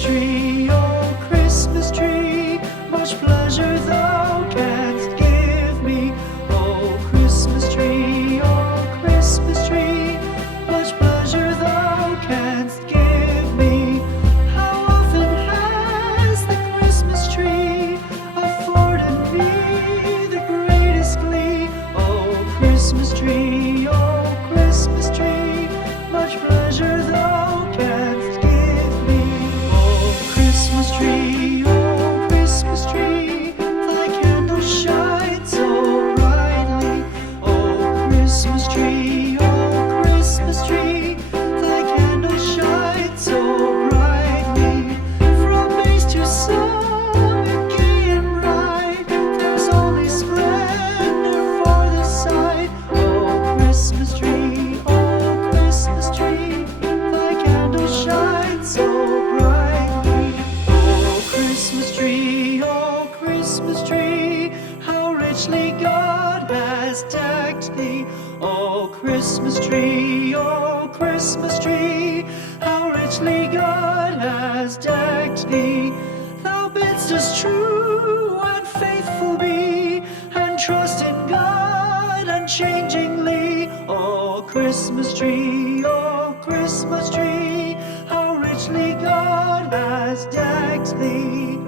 tree, oh Christmas tree, much pleasure thou canst give me. Oh Christmas tree, much pleasure thou canst give me. How often has the Christmas tree afforded me the greatest glee? Oh Christmas tree, much pleasure thou canst give me. Oh Christmas tree, thy candle shines so brightly. Oh Christmas tree, thy candle shines so brightly. From base to summit, gay and bright, there's only splendor for the sight. Oh Christmas tree, thy candle shines so brightly. Oh Christmas tree, how richly God has decked thee. Oh Christmas tree, how richly God has decked thee. Thou bidst us true and faithful be, and trust in God unchangingly. Oh Christmas tree, how richly God has decked thee.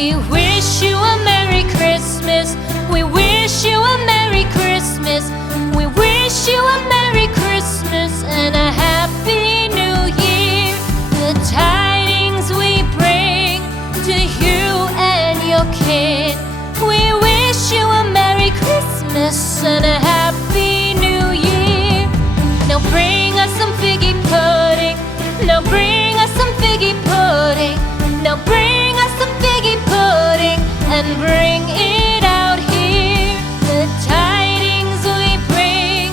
We wish you a Merry Christmas. We wish you a Merry Christmas. We wish you a Merry Christmas and a Happy New Year. The tidings we bring to you and your kin. We wish you a Merry Christmas and a Happy New Year. Now bring us some figgy pudding. Now bring us some figgy pudding. Now bring us some figgy pudding and bring it out here. The tidings we bring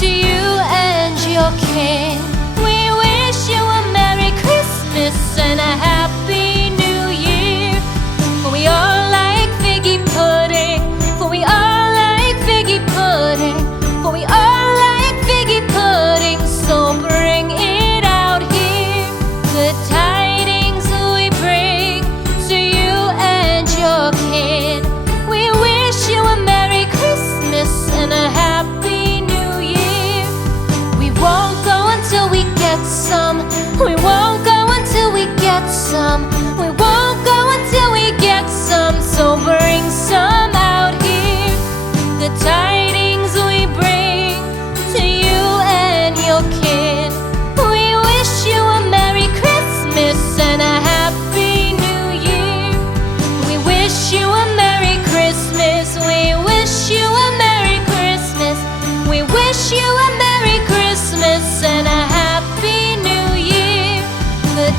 to you and your kin. We wish you a Merry Christmas and a Happy New Year. For we all like figgy pudding. For we all like figgy pudding. For we all like figgy pudding. So bring it out here. The tidings we bring to you and your kin. We wish you a Merry Christmas and a Happy New Year. We won't go until we get some. We won't go until we get some. We won't go until we get some. So bring some out here. The tidings we bring to you and your kin. We wish you a Merry Christmas and a Happy New Year. We wish you a Merry Christmas. We wish you a Merry Christmas. We wish you a Merry Christmas and a Happy New Year. The